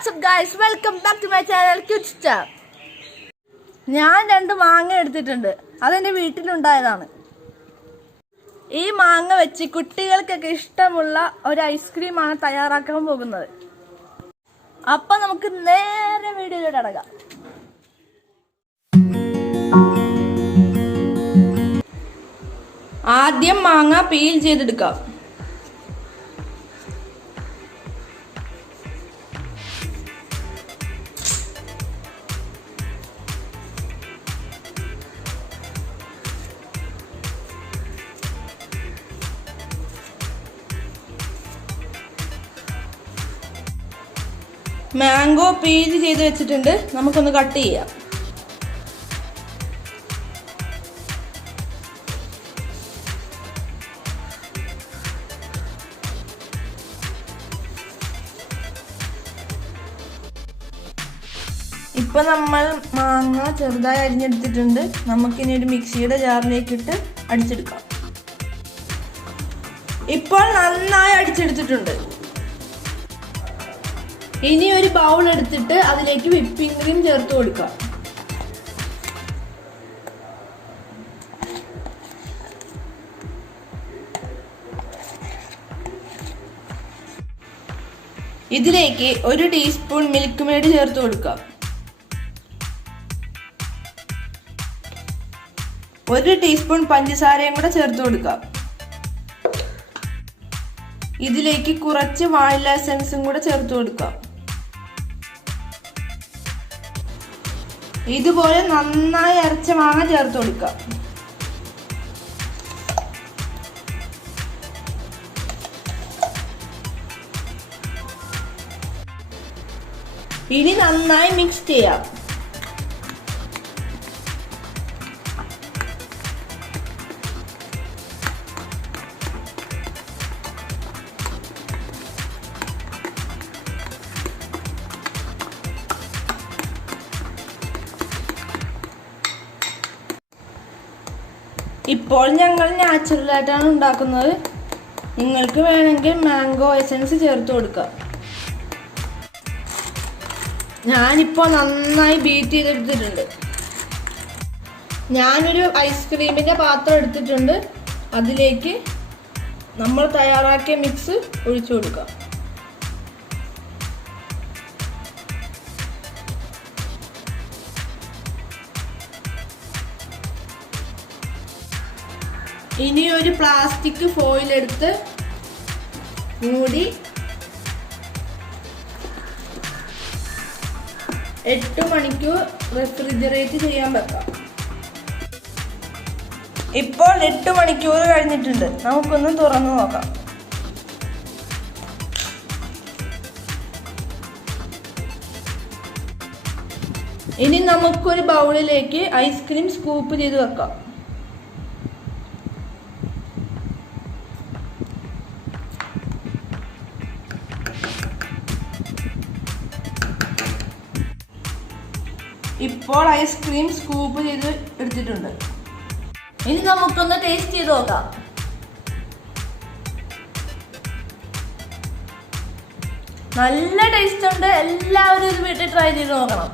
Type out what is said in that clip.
What's up guys, welcome back to my channel Cute Star. ഞാൻ 2 മാങ്ങ എടുത്തിട്ടുണ്ട്. അതെന്റെ വീട്ടിലുണ്ടായതാണ്. ഈ മാങ്ങ വെച്ച് കുട്ടികൾക്കൊക്കെ ഇഷ്ടമുള്ള ഒരു ഐസ്ക്രീമാണ് തയ്യാറാക്കാൻ പോകുന്നത്. അപ്പോൾ നമുക്ക് നേരെ വീഡിയോയിലോട്ട് കടക്കാം. ആദ്യം മാങ്ങ പീൽ ചെയ്തെടുക്കാം. മാംഗോ പീൽ ചെയ്ത് വെച്ചിട്ടുണ്ട്. നമുക്കൊന്ന് കട്ട് ചെയ്യാം. ഇപ്പൊ നമ്മൾ മാങ്ങ ചെറുതായി അരിഞ്ഞെടുത്തിട്ടുണ്ട്. നമുക്കിനി ഒരു മിക്സിയുടെ ജാറിലേക്ക് ഇട്ട് അടിച്ചെടുക്കാം. ഇപ്പോൾ നന്നായി അടിച്ചെടുത്തിട്ടുണ്ട്. ഇനി ഒരു ബൗൾ എടുത്തിട്ട് അതിലേക്ക് വിപ്പിംഗ് ക്രീം ചേർത്ത് കൊടുക്കാം. ഇതിലേക്ക് 1 ടീസ്പൂൺ മിൽക്ക് മെയ്ഡ് ചേർത്ത് കൊടുക്കാം. 1 ടീസ്പൂൺ പഞ്ചസാരയും കൂടെ ചേർത്ത് കൊടുക്കാം. ഇതിലേക്ക് കുറച്ച് വാനില എസൻസും കൂടെ ചേർത്ത് കൊടുക്കാം. ഇതുപോലെ നന്നായി അരച്ച മാങ്ങ ചേർത്ത് കൊടുക്കാം. ഇനി നന്നായി മിക്സ് ചെയ്യാം. ഇപ്പോൾ ഞങ്ങൾ നാച്ചുറലായിട്ടാണ് ഉണ്ടാക്കുന്നത്. നിങ്ങൾക്ക് വേണമെങ്കിൽ മാംഗോ എസൻസ് ചേർത്ത് കൊടുക്കാം. ഞാനിപ്പോൾ നന്നായി ബീറ്റ് ചെയ്തെടുത്തിട്ടുണ്ട്. ഞാനൊരു ഐസ്ക്രീമിൻ്റെ പാത്രം എടുത്തിട്ടുണ്ട്. അതിലേക്ക് നമ്മൾ തയ്യാറാക്കിയ മിക്സ് ഒഴിച്ചു കൊടുക്കാം. ഇനി ഒരു പ്ലാസ്റ്റിക് ഫോയിൽ എടുത്ത് മൂടി 8 മണിക്കൂർ റെഫ്രിജറേറ്റ് ചെയ്യാൻ വെക്കാം. ഇപ്പോൾ 8 മണിക്കൂർ കഴിഞ്ഞിട്ടുണ്ട്. നമുക്കൊന്ന് തുറന്നു നോക്കാം. ഇനി നമുക്കൊരു ബൗളിലേക്ക് ഐസ്ക്രീം സ്കൂപ്പ് ചെയ്ത് വെക്കാം. ഇപ്പോൾ ഐസ്ക്രീം സ്കൂപ്പ് ചെയ്ത് എടുത്തിട്ടുണ്ട്. ഇനി നമുക്കൊന്ന് ടേസ്റ്റ് ചെയ്ത് നോക്കാം. നല്ല ടേസ്റ്റ് ഉണ്ട്. എല്ലാവരും ഇത് വീട്ടിൽ ട്രൈ ചെയ്ത് നോക്കണം.